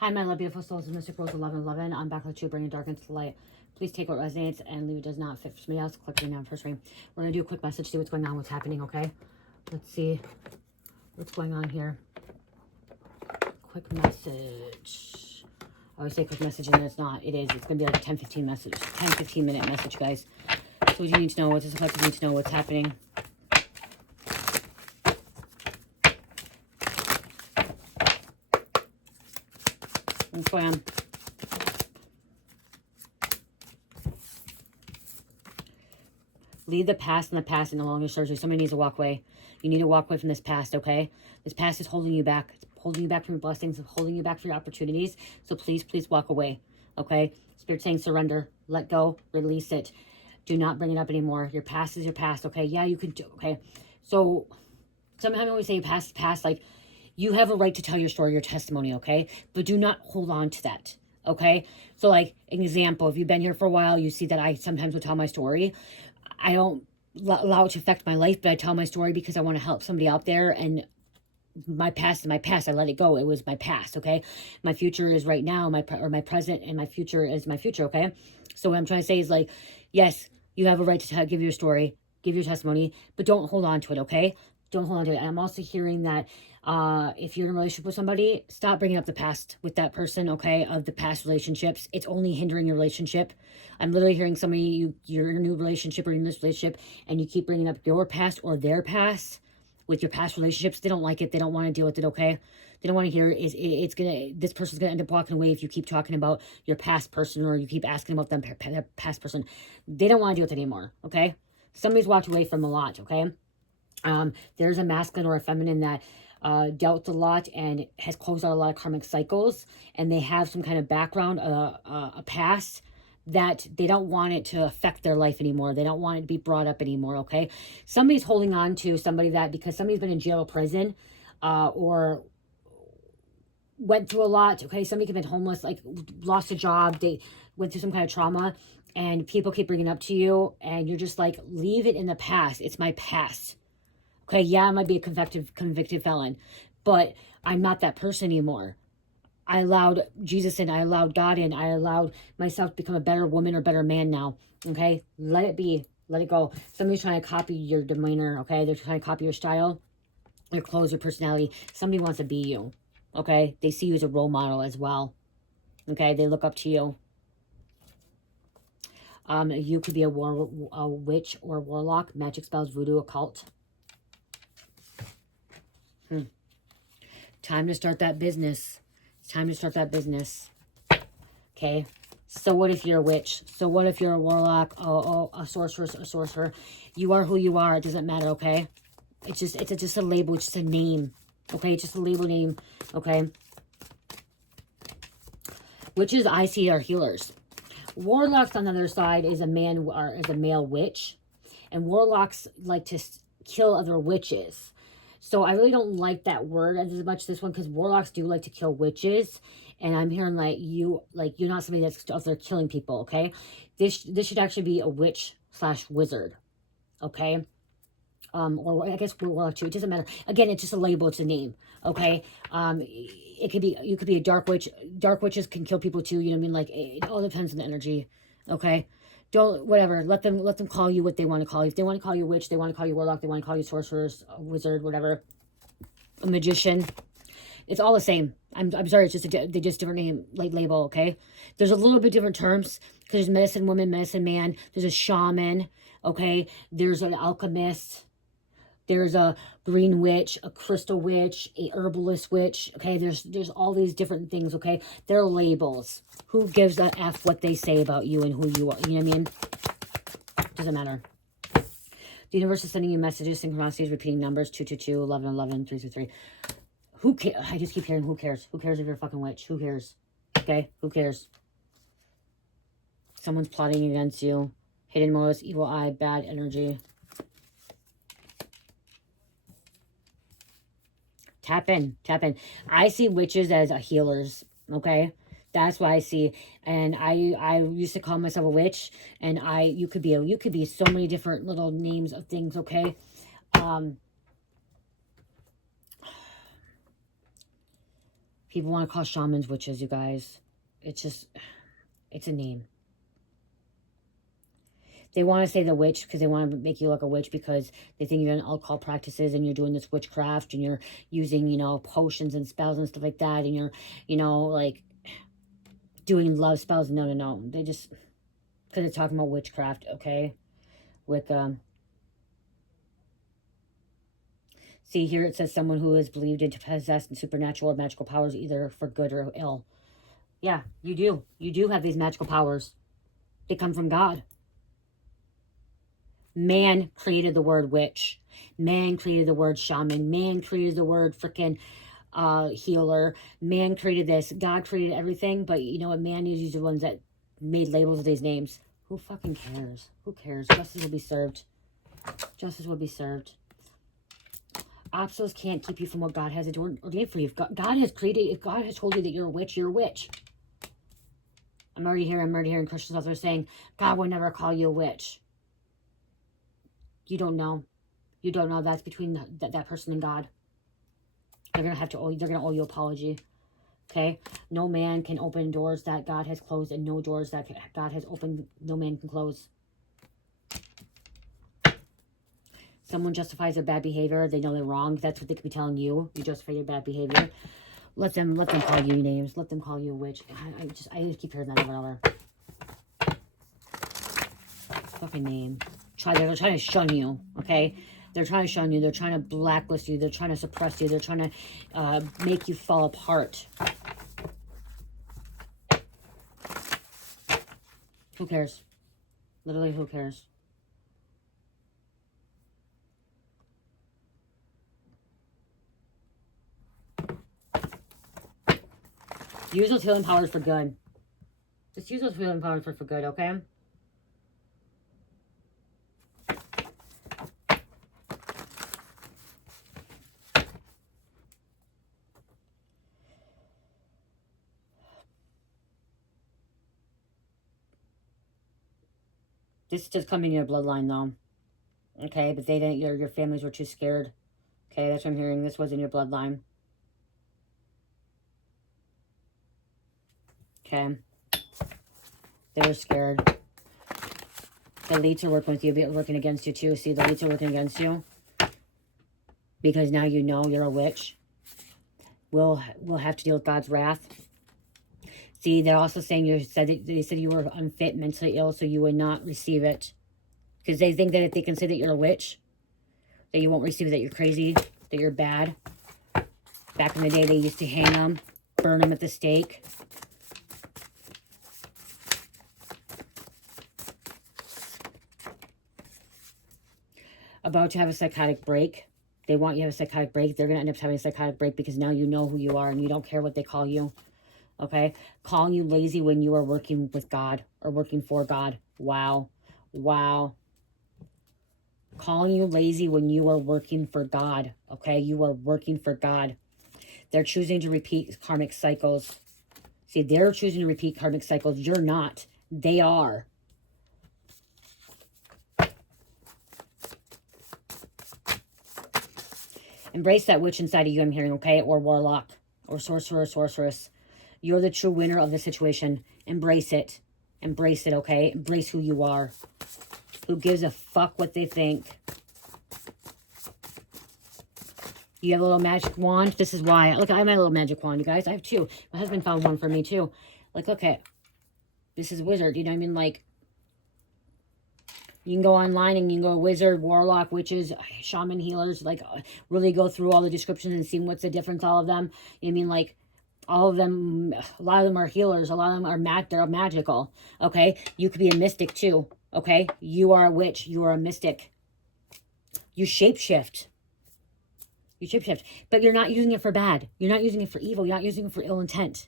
Hi, my love, beautiful souls of Mystic Rose 1111. I'm back with you, bringing dark into the light. Please take what resonates and leave it does not fit for somebody else. Click right now, first ring. We're going to do a quick message, see what's going on, what's happening, okay? Let's see what's going on here. Quick message. I always say quick message, and it's not. It is. It's going to be like a 10-15 message, 10-15 minute message, guys. So what do you need to know? What does the collective need to know? What's happening? What's going on? Leave the past in the past and no longer serves you. Somebody needs to walk away. You need to walk away from this past, okay? This past is holding you back. It's holding you back from your blessings, holding you back from your opportunities. So please, please walk away, okay? Spirit saying surrender. Let go. Release it. Do not bring it up anymore. Your past is your past, okay? Yeah, you can do, okay? So sometimes when we say past is past, like, you have a right to tell your story, your testimony, okay? But do not hold on to that, okay? So, like, an example, if you've been here for a while, you see that I sometimes will tell my story. I don't allow it to affect my life, but I tell my story because I want to help somebody out there. And my past is my past. I let it go. It was my past, okay? My future is right now, my present, and my future is my future, okay? So what I'm trying to say is, like, yes, you have a right to give your story, give your testimony, but don't hold on to it, okay? Don't hold on to it. And I'm also hearing that if you're in a relationship with somebody, stop bringing up the past with that person, okay, of the past relationships. It's only hindering your relationship. I'm literally hearing somebody, you're in a new relationship or in this relationship, and you keep bringing up your past or their past with your past relationships. They don't like it. They don't want to deal with it, okay? They don't want to hear this person's going to end up walking away if you keep talking about your past person or you keep asking about them, their past person. They don't want to deal with it anymore, okay? Somebody's walked away from a lot, okay? There's a masculine or a feminine that dealt a lot and has closed out a lot of karmic cycles, and they have some kind of background, a past that they don't want it to affect their life anymore. They don't want it to be brought up anymore, okay? Somebody's holding on to somebody that, because somebody's been in jail or prison, or went through a lot, okay? Somebody could have been homeless, like lost a job, they went through some kind of trauma, and people keep bringing it up to you, and you're just like, leave it in the past. It's my past. Okay, yeah, I might be a convicted felon, but I'm not that person anymore. I allowed Jesus in, I allowed God in, I allowed myself to become a better woman or better man now, okay? Let it be, let it go. Somebody's trying to copy your demeanor, okay? They're trying to copy your style, your clothes, your personality. Somebody wants to be you, okay? They see you as a role model as well, okay? They look up to you. You could be a witch or warlock, magic spells, voodoo, occult. Time to start that business. It's time to start that business. Okay. So what if you're a witch? So what if you're a warlock? A sorceress, a sorcerer? You are who you are. It doesn't matter, okay? It's just a label. It's just a name. Okay? It's just a label name. Okay? Witches I see are healers. Warlocks on the other side is a man or is a male witch. And warlocks like to kill other witches. So I really don't like that word as much, this one, because warlocks do like to kill witches. And I'm hearing you're not somebody that's out there killing people, okay? This should actually be a witch / wizard, okay? Or I guess warlock too. It doesn't matter. Again, it's just a label. It's a name, okay? It could be, you could be a dark witch. Dark witches can kill people too. You know what I mean? Like, it all depends on the energy, okay? Don't, whatever, let them call you what they want to call you. If they want to call you witch, they want to call you warlock, they want to call you sorceress, a wizard, whatever, a magician. It's all the same. I'm sorry, it's just they just different name, like label, okay? There's a little bit different terms, because there's medicine woman, medicine man, there's a shaman, okay? There's an alchemist, there's a green witch, a crystal witch, a herbalist witch, okay? There's all these different things, okay? They're labels. Who gives a F what they say about you and who you are? You know what I mean? Doesn't matter. The universe is sending you messages, synchronicities, repeating numbers, 222, 1111, 333. Who cares? I just keep hearing who cares? Who cares if you're a fucking witch? Who cares? Okay? Who cares? Someone's plotting against you. Hidden motives, evil eye, bad energy. Tap in, tap in. I see witches as healers, okay? That's what I see. And I used to call myself a witch, and you could be so many different little names of things, okay? People want to call shamans witches, you guys. It's just, it's a name. They want to say the witch because they want to make you look a witch because they think you're in occult practices and you're doing this witchcraft and you're using, you know, potions and spells and stuff like that. And you're, you know, like doing love spells. No, no, no. They just, because they're talking about witchcraft, okay? Wicca. See, here it says someone who is believed to possess supernatural or magical powers either for good or ill. Yeah, you do. You do have these magical powers. They come from God. Man created the word witch. Man created the word shaman. Man created the word freaking healer. Man created this. God created everything. But you know what? Man is the ones that made labels of these names. Who fucking cares? Who cares? Justice will be served. Justice will be served. Obstacles can't keep you from what God has ordained for you. If God has created, if God has told you that you're a witch, you're a witch. I'm already hearing Christians out there saying, God would never call you a witch. You don't know. You don't know. That's between that person and God. They're gonna owe you apology. Okay? No man can open doors that God has closed, and no doors that God has opened, no man can close. Someone justifies their bad behavior. They know they're wrong. That's what they could be telling you. You justify your bad behavior. Let them call you names. Let them call you a witch. I just keep hearing that over and over. Fucking name. They're trying to shun you, okay? They're trying to shun you. They're trying to blacklist you. They're trying to suppress you. They're trying to make you fall apart. Who cares? Literally, who cares? Use those healing powers for good. Just use those healing powers for good, okay? This is just coming in your bloodline, though. Okay, but they didn't. Your families were too scared. Okay, that's what I'm hearing. This was in your bloodline. Okay. They were scared. The elites are working with you, working against you too. See, the elites are working against you. Because now you know you're a witch. We'll have to deal with God's wrath. See, they're also saying they said you were unfit, mentally ill, so you would not receive it. Because they think that if they can say that you're a witch, that you won't receive it, that you're crazy, that you're bad. Back in the day, they used to hang them, burn them at the stake. About to have a psychotic break. They want you to have a psychotic break. They're going to end up having a psychotic break because now you know who you are and you don't care what they call you. Okay? Calling you lazy when you are working with God or working for God. Wow. Wow. Calling you lazy when you are working for God. Okay? You are working for God. They're choosing to repeat karmic cycles. See, they're choosing to repeat karmic cycles. You're not. They are. Embrace that witch inside of you, I'm hearing, okay? Or warlock. Or sorcerer or sorceress. You're the true winner of the situation. Embrace it. Embrace it, okay? Embrace who you are. Who gives a fuck what they think? You have a little magic wand. This is why. Look, I have my little magic wand, you guys. I have two. My husband found one for me, too. Like, look at. This is wizard. You know what I mean? Like, you can go online and you can go wizard, warlock, witches, shaman, healers. Like, really go through all the descriptions and see what's the difference, all of them. You know what I mean? Like, all of them, a lot of them are healers. A lot of them are they're magical. Okay? You could be a mystic, too. Okay? You are a witch. You are a mystic. You shapeshift. You shapeshift. But you're not using it for bad. You're not using it for evil. You're not using it for ill intent.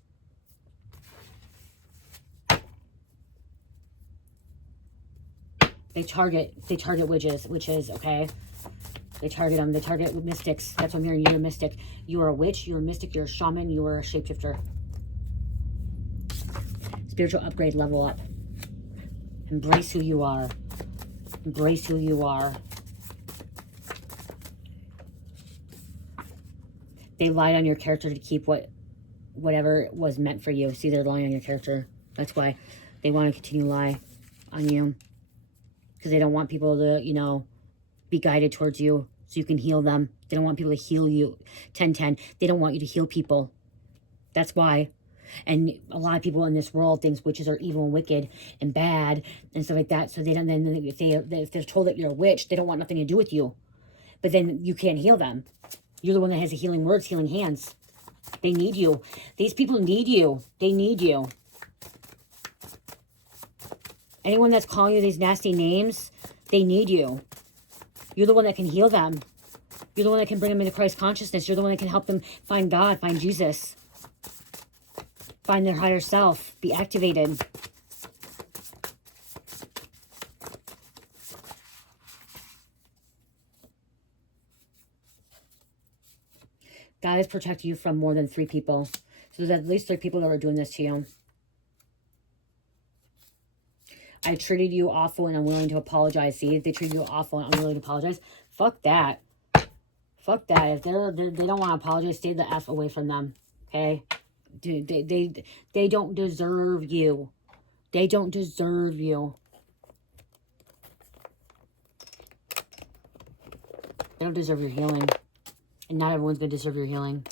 They target witches, okay? They target them. They target mystics. That's what I'm hearing. You're a mystic. You are a witch. You're a mystic. You're a shaman. You are a shapeshifter. Spiritual upgrade, level up. Embrace who you are. Embrace who you are. They lied on your character to keep what whatever was meant for you. See, they're lying on your character. That's why they want to continue to lie on you. Because they don't want people to, you know, be guided towards you so you can heal them. They don't want people to heal you. 10-10. They don't want you to heal people. That's why. And a lot of people in this world thinks witches are evil and wicked and bad and stuff like that. So they don't, then if they're told that you're a witch, they don't want nothing to do with you. But then you can't heal them. You're the one that has the healing words, healing hands. They need you. These people need you. They need you. Anyone that's calling you these nasty names, they need you. You're the one that can heal them. You're the one that can bring them into Christ consciousness. You're the one that can help them find God, find Jesus. Find their higher self. Be activated. God has protected you from more than 3 people. So there's at least 3 people that are doing this to you. I treated you awful and I'm willing to apologize. See, if they treated you awful and I'm willing to apologize, fuck that. Fuck that. If they don't want to apologize, stay the F away from them. Okay? They don't deserve you. They don't deserve you. They don't deserve your healing. And not everyone's going to deserve your healing.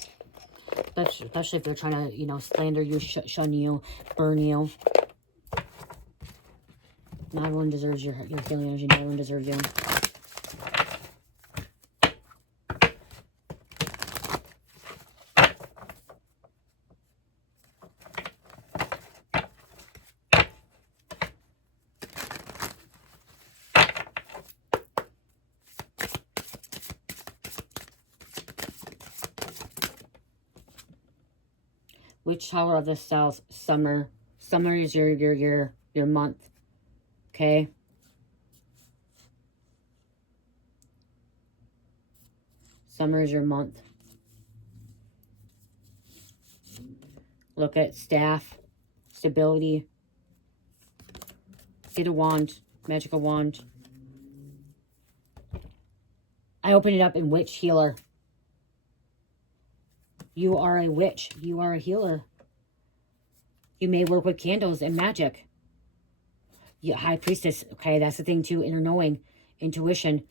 Especially if they're trying to, you know, slander you, shun you, burn you. Not everyone deserves your healing energy. Not everyone deserves you. Witch Tower of the South, summer. Summer is your month. Okay? Summer is your month. Look at staff, stability. Get a wand, magical wand. I open it up in witch healer. You are a witch. You are a healer. You may work with candles and magic. Yeah, high priestess. Okay, that's the thing too. Inner knowing, intuition,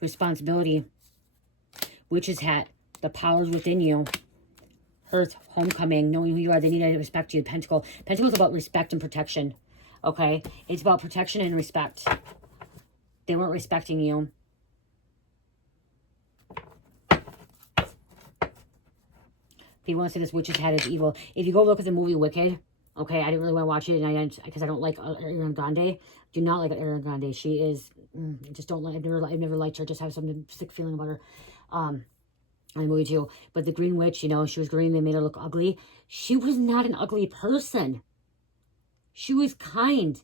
responsibility. Witch's hat. The powers within you. Hearth, homecoming, knowing who you are. They need to respect you. Pentacle. Pentacle is about respect and protection. Okay, it's about protection and respect. They weren't respecting you. People want to say this witch's hat is evil. If you go look at the movie Wicked, okay, I didn't really want to watch it, and because I don't like Ariana Grande. Do not like Ariana Grande. She is, just don't like. I've never liked her. Just have some sick feeling about her. In the movie too. But the Green Witch, you know, she was green. They made her look ugly. She was not an ugly person. She was kind.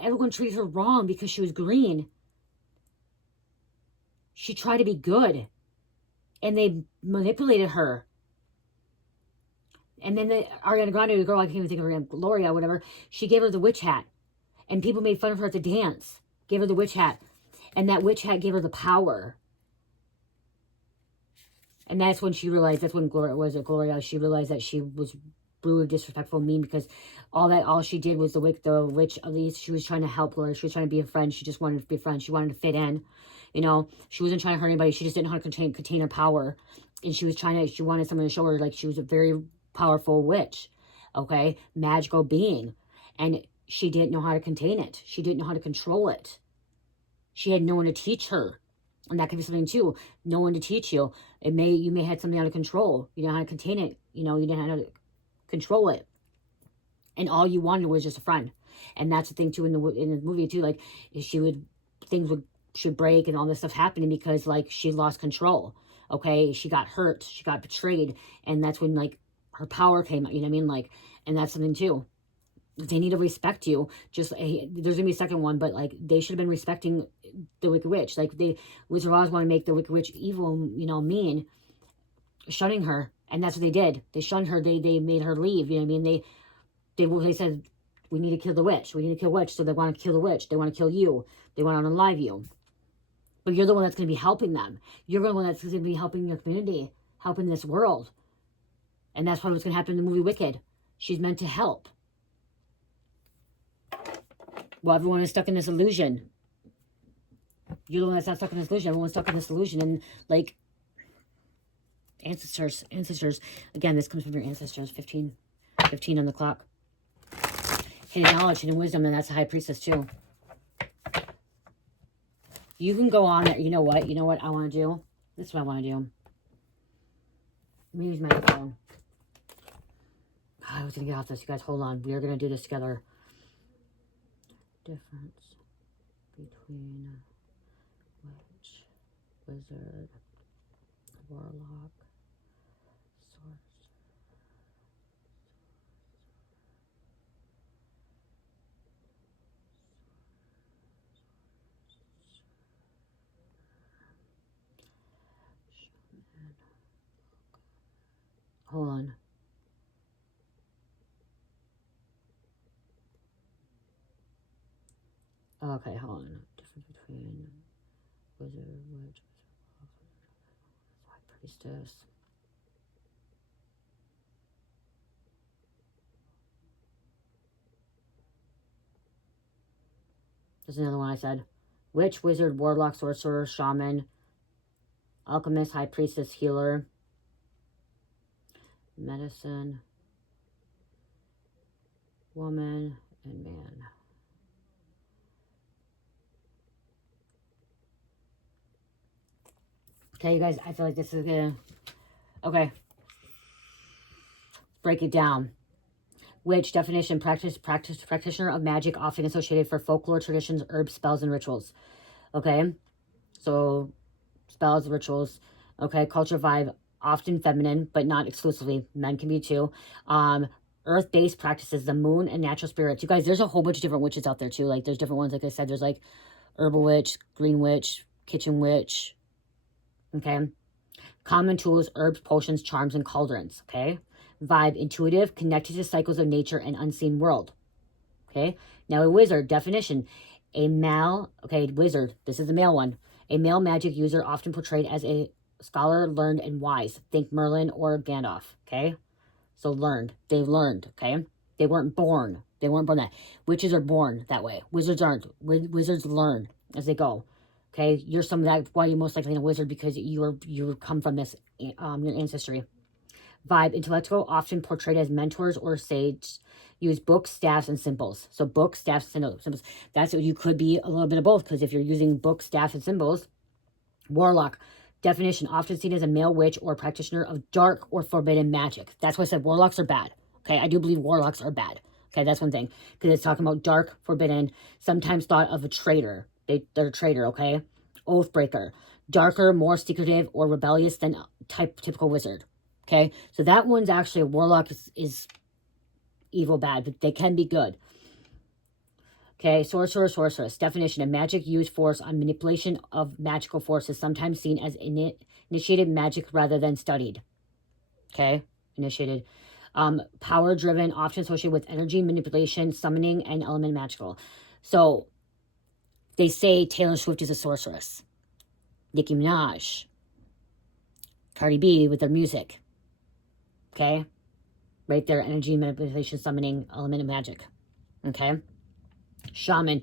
Everyone treated her wrong because she was green. She tried to be good, and they manipulated her. And then Ariana Grande, the girl, I can't even think of her name, Gloria, whatever, she gave her the witch hat. And people made fun of her at the dance. Gave her the witch hat. And that witch hat gave her the power. And that's when she realized, that's when Gloria, she realized that she was brutally disrespectful, mean, because all she did was the witch, at least she was trying to help Gloria. She was trying to be a friend. She just wanted to be a friend. She wanted to fit in. You know, she wasn't trying to hurt anybody. She just didn't know how to contain her power. And she wanted someone to show her, like, she was a very powerful witch, okay, magical being, and she didn't know how to contain it. She didn't know how to control it. She had no one to teach her, and that could be something too. No one to teach you. You may have something out of control. You know how to contain it. You know, you didn't know how to control it, and all you wanted was just a friend. And that's the thing too in the movie too. Like things should break and all this stuff happening because like she lost control. Okay, she got hurt. She got betrayed, and that's when like her power came out, you know what I mean? Like, and that's something too. They need to respect you. Just, there's gonna be a second one, but like, they should have been respecting the Wicked Witch. Like, Wizard of Oz want to make the Wicked Witch evil, you know, mean, shunning her. And that's what they did. They shunned her. They made her leave, you know what I mean? They said, we need to kill the witch. We need to kill witch. So they want to kill the witch. They want to kill you. They want to unalive you. But you're the one that's going to be helping them. You're the one that's going to be helping your community, helping this world. And that's probably what's going to happen in the movie Wicked. She's meant to help. Well, everyone is stuck in this illusion. You're the one that's not stuck in this illusion. Everyone's stuck in this illusion. And, like, ancestors. Again, this comes from your ancestors. 15 on the clock. Hidden knowledge, hidden wisdom, and that's a high priestess, too. You can go on there. You know what? You know what I want to do? This is what I want to do. Let me use my phone. I was going to get off this. You guys, hold on. We are going to do this together. Difference between witch, wizard, warlock, sorcerer. Hold on. Okay, hold on. Difference between wizard, witch, high priestess. There's another one I said. Witch, wizard, warlock, sorcerer, shaman, alchemist, high priestess, healer, medicine, woman, and man. Okay, you guys, I feel like this is gonna... Okay. Break it down. Witch, definition, practitioner of magic, often associated for folklore, traditions, herbs, spells, and rituals. Okay? So, spells, rituals. Okay, culture vibe, often feminine, but not exclusively. Men can be too. Earth-based practices, the moon and natural spirits. You guys, there's a whole bunch of different witches out there too. Like, there's different ones, like I said. There's like herbal witch, green witch, kitchen witch. Okay? Common tools, herbs, potions, charms, and cauldrons. Okay? Vibe, intuitive, connected to cycles of nature and unseen world. Okay? Now a wizard, definition. A male, okay, wizard, this is the male one. A male magic user often portrayed as a scholar, learned, and wise. Think Merlin or Gandalf. Okay? So learned. They learned. Okay? They weren't born. They weren't born that. Witches are born that way. Wizards aren't. Wizards learn as they go. Okay? You're some of that. Why you're most likely a wizard, because you come from this your ancestry. Vibe, intellectual, often portrayed as mentors or sage. Use books, staffs, and symbols. So books, staffs, and symbols. That's what you could be, a little bit of both, because if you're using books, staffs, and symbols. Warlock, definition, often seen as a male witch or practitioner of dark or forbidden magic. That's why I said warlocks are bad. Okay, I do believe warlocks are bad. Okay, that's one thing, because it's talking about dark, forbidden, sometimes thought of a traitor. They're a traitor, okay? Oathbreaker, darker, more secretive, or rebellious than typical wizard. Okay, so that one's actually, a warlock is evil, bad, but they can be good. Okay, sorcerer, sorceress. Definition, a magic used force on manipulation of magical forces, sometimes seen as initiated magic rather than studied. Okay, initiated. Power-driven, often associated with energy, manipulation, summoning, and element magical. So, they say Taylor Swift is a sorceress. Nicki Minaj. Cardi B with their music. Okay? Right there, energy, manipulation, summoning, element of magic. Okay? Shaman,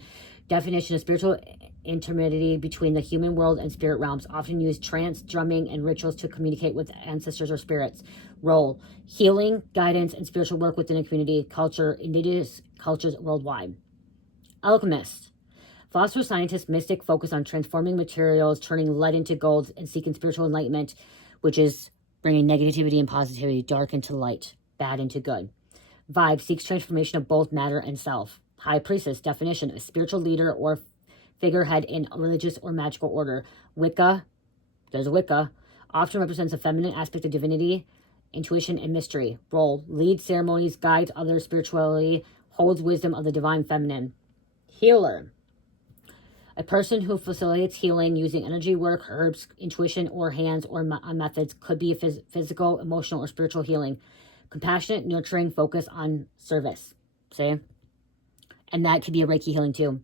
definition of spiritual intermediary between the human world and spirit realms, often use trance, drumming, and rituals to communicate with ancestors or spirits. Role, healing, guidance, and spiritual work within a community, culture, indigenous cultures worldwide. Alchemist, philosopher, scientist, mystic, focus on transforming materials, turning lead into gold, and seeking spiritual enlightenment, which is bringing negativity and positivity, dark into light, bad into good. Vibe, seeks transformation of both matter and self. High priestess, definition, a spiritual leader or figurehead in a religious or magical order. Wicca, there's a Wicca, often represents a feminine aspect of divinity, intuition, and mystery. Role, leads ceremonies, guides others spirituality, holds wisdom of the divine feminine. Healer, a person who facilitates healing using energy work, herbs, intuition, or hands or methods. Could be a physical, emotional, or spiritual healing. Compassionate, nurturing, focus on service. See? And that could be a Reiki healing too.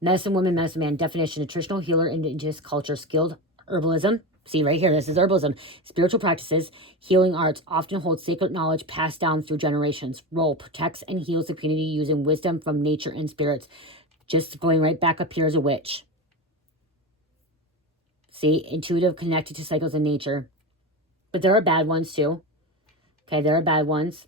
Medicine woman, medicine man, definition, a traditional healer in indigenous culture, skilled herbalism, See right here, this is herbalism. Spiritual practices, healing arts often hold sacred knowledge passed down through generations. Role, protects and heals the community using wisdom from nature and spirits. Just going right back up here as a witch. See, intuitive, connected to cycles of nature. But there are bad ones too. Okay, there are bad ones.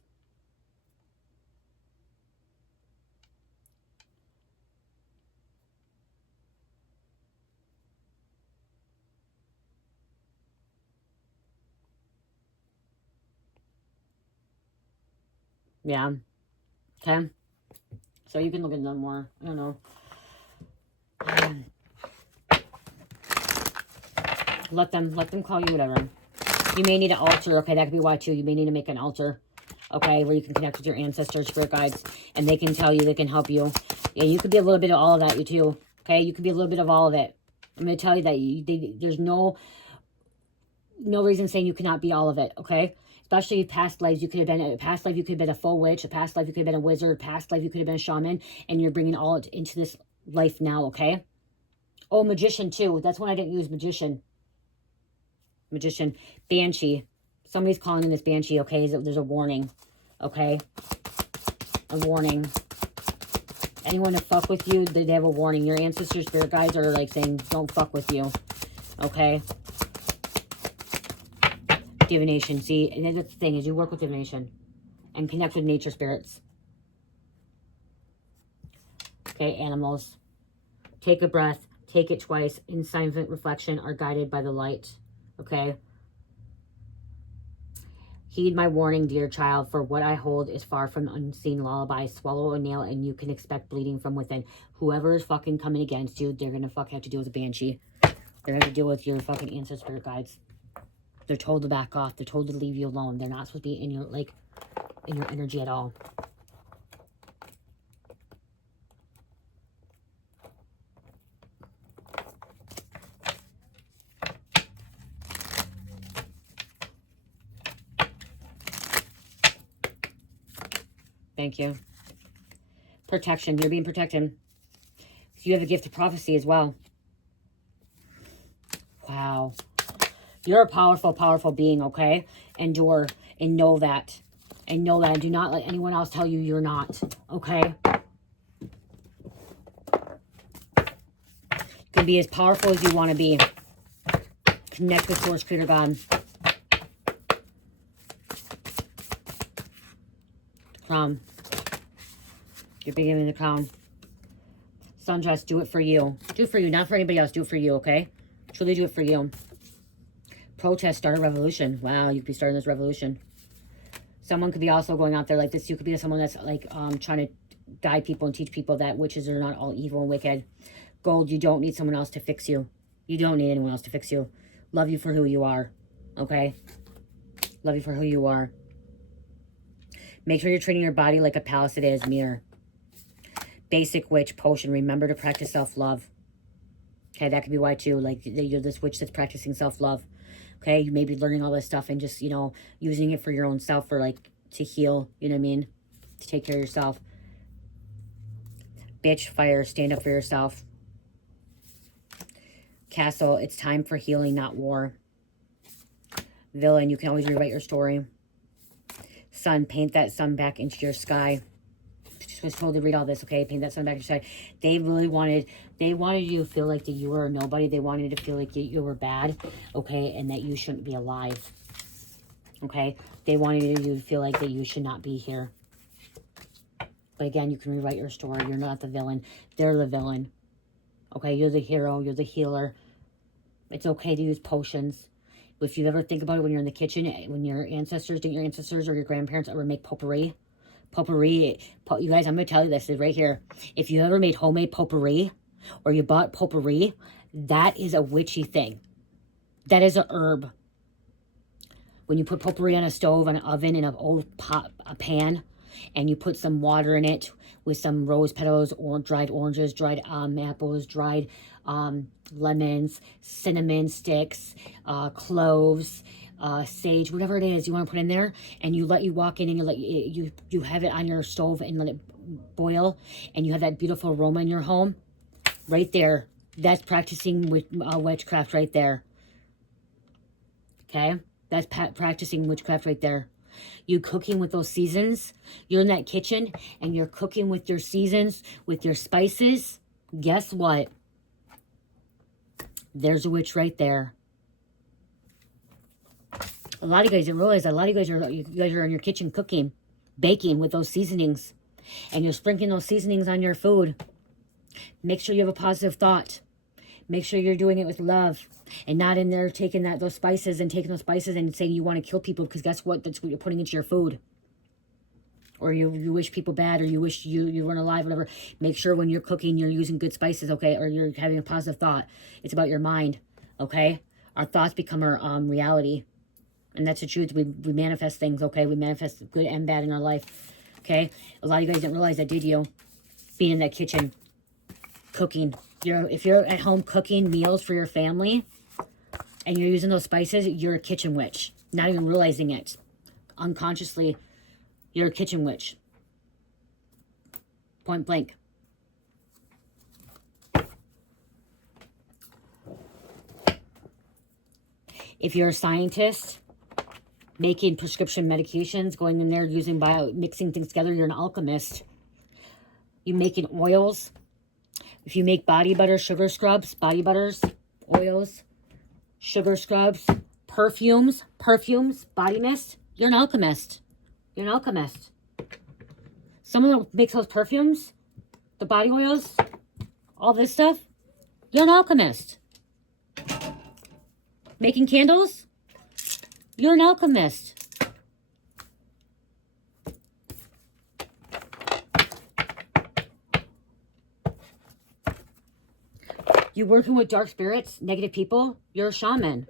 Yeah. Okay. So you can look at them more. I don't know. Let them call you whatever. You may need an altar. Okay, that could be why too. You may need to make an altar. Okay, where you can connect with your ancestors, spirit guides, and they can tell you, they can help you. Yeah, you could be a little bit of all of that, you too. Okay, you could be a little bit of all of it. I'm going to tell you that there's no reason saying you cannot be all of it. Okay, especially past lives. You could have been a past life. You could have been a full witch. A past life. You could have been a wizard. Past life. You could have been a shaman, and you're bringing all into this life now. Okay. Oh, magician too. That's when I didn't use magician. Magician, banshee. Somebody's calling in this banshee. Okay, there's a warning. Okay, a warning. Anyone to fuck with you, they have a warning. Your ancestors, spirit guides are like saying, don't fuck with you. Okay. Divination. See, and that's the thing, is you work with divination and connect with nature spirits. Okay, animals. Take a breath. Take it twice. In silent reflection are guided by the light. Okay. Heed my warning, dear child, for what I hold is far from unseen lullaby. Swallow a nail and you can expect bleeding from within. Whoever is fucking coming against you, they're going to fucking have to deal with a banshee. They're going to have to deal with your fucking ancestor spirit guides. They're told to back off. They're told to leave you alone. They're not supposed to be in your, like, in your energy at all. Thank you. Protection. You're being protected. So you have a gift of prophecy as well. Wow. You're a powerful, powerful being, okay? Endure and know that. And know that. And do not let anyone else tell you you're not, okay? You can be as powerful as you want to be. Connect with Source, Creator, God. Crown. You're beginning the crown. Sundress, do it for you. Do it for you, not for anybody else. Do it for you, okay? Truly do it for you. Protest, start a revolution. Wow, you could be starting this revolution. Someone could be also going out there like this. You could be someone that's like trying to guide people and teach people that witches are not all evil and wicked. Gold, you don't need someone else to fix you. You don't need anyone else to fix you. Love you for who you are, okay? Love you for who you are. Make sure you're treating your body like a palace it is. Mirror. Basic witch potion. Remember to practice self-love. Okay, that could be why too. Like, you're this witch that's practicing self-love. Okay, you may be learning all this stuff and just, you know, using it for your own self, for like, to heal, you know what I mean? To take care of yourself. Bitch, fire, stand up for yourself. Castle, it's time for healing, not war. Villain, you can always rewrite your story. Sun, paint that sun back into your sky. Just was told to read all this, okay? Paint that sun back into your sky. They really wanted you to feel like that you were a nobody. They wanted you to feel like you were bad, okay? And that you shouldn't be alive, okay? They wanted you to feel like that you should not be here. But again, you can rewrite your story. You're not the villain. They're the villain, okay? You're the hero. You're the healer. It's okay to use potions. If you ever think about it when you're in the kitchen, when your ancestors, didn't your ancestors or your grandparents ever make potpourri? Potpourri, you guys, I'm going to tell you this right here. If you ever made homemade potpourri or you bought potpourri, that is a witchy thing. That is a herb. When you put potpourri on a stove, on an oven, in an old pot, a pan, and you put some water in it with some rose petals, or dried oranges, dried apples, dried lemons, cinnamon sticks, cloves, sage, whatever it is you want to put in there, and you walk in and you have it on your stove and let it boil, and you have that beautiful aroma in your home. Right there, that's practicing with witchcraft right there. Okay? That's practicing witchcraft right there. You cooking with those seasons. You're in that kitchen and you're cooking with your seasons, with your spices. Guess what? There's a witch right there. A lot of you guys didn't realize that. A lot of you guys are in your kitchen cooking, baking with those seasonings. And you're sprinkling those seasonings on your food. Make sure you have a positive thought. Make sure you're doing it with love. And not in there taking those spices and saying you want to kill people, because guess what? That's what you're putting into your food. Or you wish people bad, or you wish you weren't alive, whatever. Make sure when you're cooking, you're using good spices, okay? Or you're having a positive thought. It's about your mind, okay? Our thoughts become our reality. And that's the truth. We manifest things, okay? We manifest good and bad in our life, okay? A lot of you guys didn't realize that, did you? Being in that kitchen, cooking. If you're at home cooking meals for your family, and you're using those spices, you're a kitchen witch. Not even realizing it. Unconsciously, you're a kitchen witch. Point blank. If you're a scientist, making prescription medications, going in there, mixing things together, you're an alchemist. You're making oils. If you make body butter, sugar scrubs, body butters, oils, sugar scrubs, perfumes, body mist, you're an alchemist. You're an alchemist. Someone that makes those perfumes, the body oils, all this stuff, you're an alchemist. Making candles, you're an alchemist. You working with dark spirits, negative people, you're a shaman.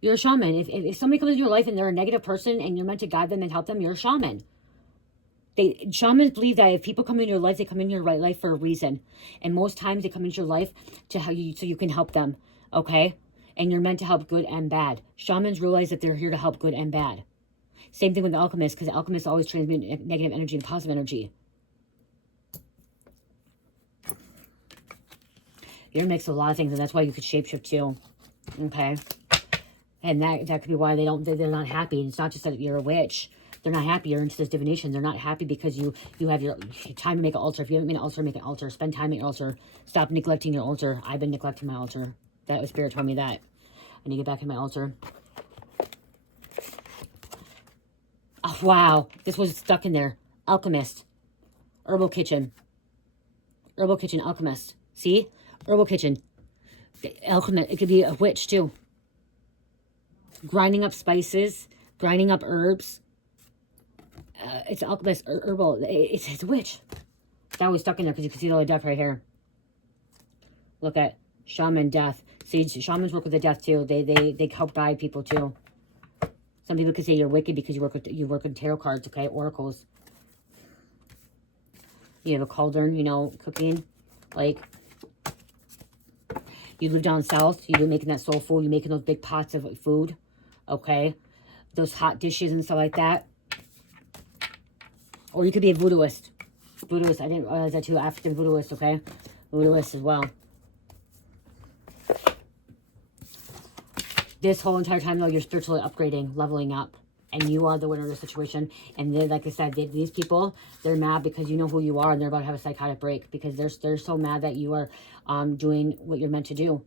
You're a shaman. If somebody comes into your life and they're a negative person and you're meant to guide them and help them, you're a shaman. Shamans believe that if people come into your life, they come into your life for a reason. And most times they come into your life so you can help them, okay? And you're meant to help good and bad. Shamans realize that they're here to help good and bad. Same thing with the alchemists, because the alchemists always transmit negative energy and positive energy. You're a mix of a lot of things, and that's why you could shapeshift too, okay? And that could be why they're not happy. And it's not just that you're a witch. They're not happy. You're into this divination. They're not happy because you have your time to make an altar. If you haven't made an altar, make an altar. Spend time at your altar. Stop neglecting your altar. I've been neglecting my altar. That was Spirit told me that. I need to get back in my altar. Oh, wow. This was stuck in there. Alchemist. Herbal kitchen. Herbal kitchen. Alchemist. See? Herbal kitchen. Alchemist. It could be a witch too. Grinding up spices. Grinding up herbs. It's alchemist. Herbal. It's a witch. That was stuck in there because you can see the death right here. Look at shaman death. See, shamans work with the death too. They help guide people too. Some people could say you're wicked because you work with tarot cards, okay? Oracles. You have a cauldron, you know, cooking. Like, you live down south. You're making that soul food. You're making those big pots of food, okay? Those hot dishes and stuff like that. Or you could be a voodooist. Voodooist, I didn't realize that too. African voodooist, okay? Voodooist as well. This whole entire time, though, you're spiritually upgrading, leveling up. And you are the winner of the situation. And then, like I said, these people, they're mad because you know who you are. And they're about to have a psychotic break. Because they're so mad that you are doing what you're meant to do.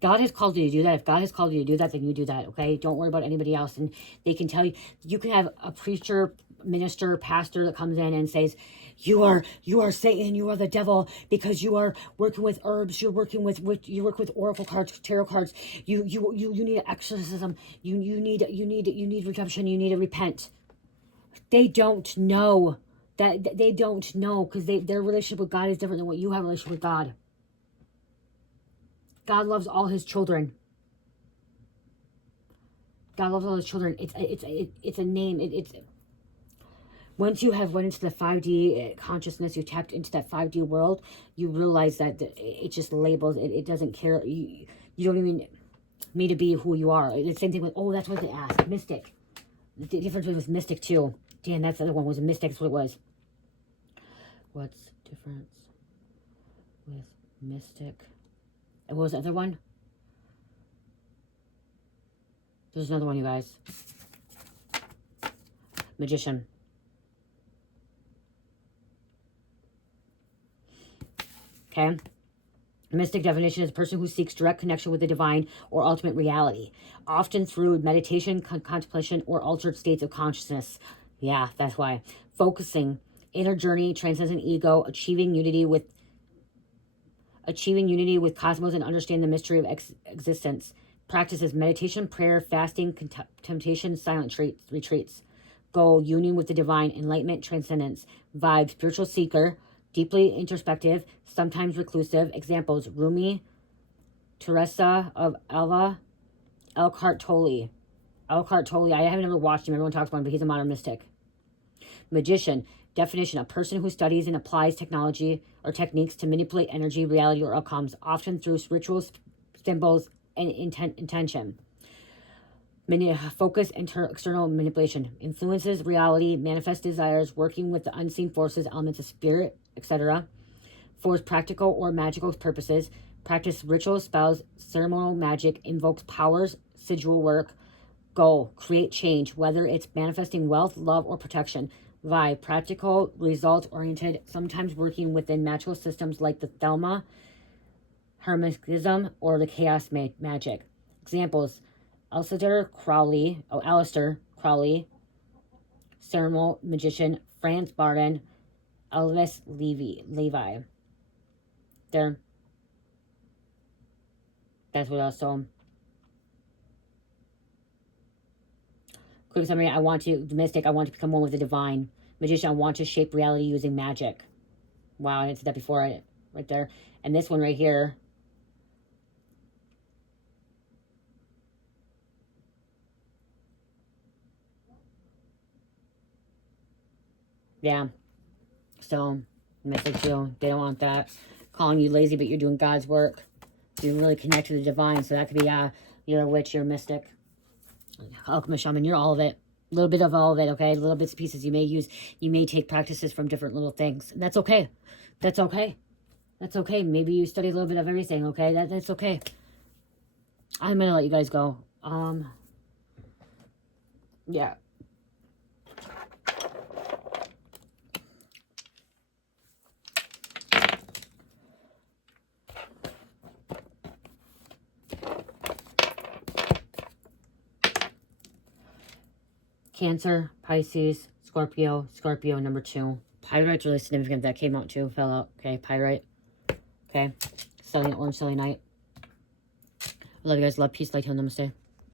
God has called you to do that. If God has called you to do that, then you do that, okay? Don't worry about anybody else. And they can tell you. You can have a preacher, minister, pastor that comes in and says, you are Satan, you are the devil, because you are working with herbs, you work with oracle cards, tarot cards, you need an exorcism, you need redemption, you need to repent. They don't know that. They don't know, because their relationship with God is different than what you have a relationship with God. God loves all his children. God loves all his children. It's a name. It's once you have went into the 5D consciousness, you tapped into that 5D world, you realize that it just labels, it doesn't care. You don't even need to be who you are. It's the same thing with, oh, that's what they asked, mystic. The difference was mystic too. Damn, that's the other one, was a mystic, that's what it was. What's the difference with mystic? And what was the other one? There's another one, you guys. Magician. Okay. Mystic definition is a person who seeks direct connection with the divine or ultimate reality, often through meditation, contemplation, or altered states of consciousness. Yeah, that's why. Focusing, inner journey, transcendent ego, achieving unity with cosmos and understand the mystery of existence. Practices meditation, prayer, fasting, contemplation, silent retreats. Goal, union with the divine, enlightenment, transcendence. Vibe, spiritual seeker, deeply introspective, sometimes reclusive. Examples, Rumi, Teresa of Alva, Eckhart Tolle. Eckhart Tolle, I haven't ever watched him. Everyone talks about him, but he's a modern mystic. Magician, definition, a person who studies and applies technology or techniques to manipulate energy, reality, or outcomes, often through rituals, symbols, and intention. Focus, external manipulation, influences reality, manifest desires, working with the unseen forces, elements of spirit, etc. For practical or magical purposes, practice rituals, spells, ceremonial magic, invokes powers, sigil work. Goal, create change, whether it's manifesting wealth, love, or protection. Vibe, practical, result-oriented, sometimes working within magical systems like the Thelma, Hermetism, or the Chaos magic. Examples, Aleister Crowley, ceremonial magician, Franz Barden, Elvis Levi. There. That's what I saw. Quick summary, I want to become one with the divine. Magician, I want to shape reality using magic. Wow, I didn't see that before, right there. And this one right here. Yeah. So, message you. They don't want that. Calling you lazy, but you're doing God's work. You really connect to the divine. So that could be, you're a witch, you're a mystic. Alchemist, Shaman, you're all of it. A little bit of all of it, okay? Little bits and pieces you may use. You may take practices from different little things. And that's okay. That's okay. That's okay. Maybe you study a little bit of everything, okay? That's okay. I'm going to let you guys go. Yeah. Cancer, Pisces, Scorpio, number 2. Pyrite's really significant. That came out too. Fell out. Okay, Pyrite. Okay. Orange Stellium Night. I love you guys. Love, peace, light, heal, namaste.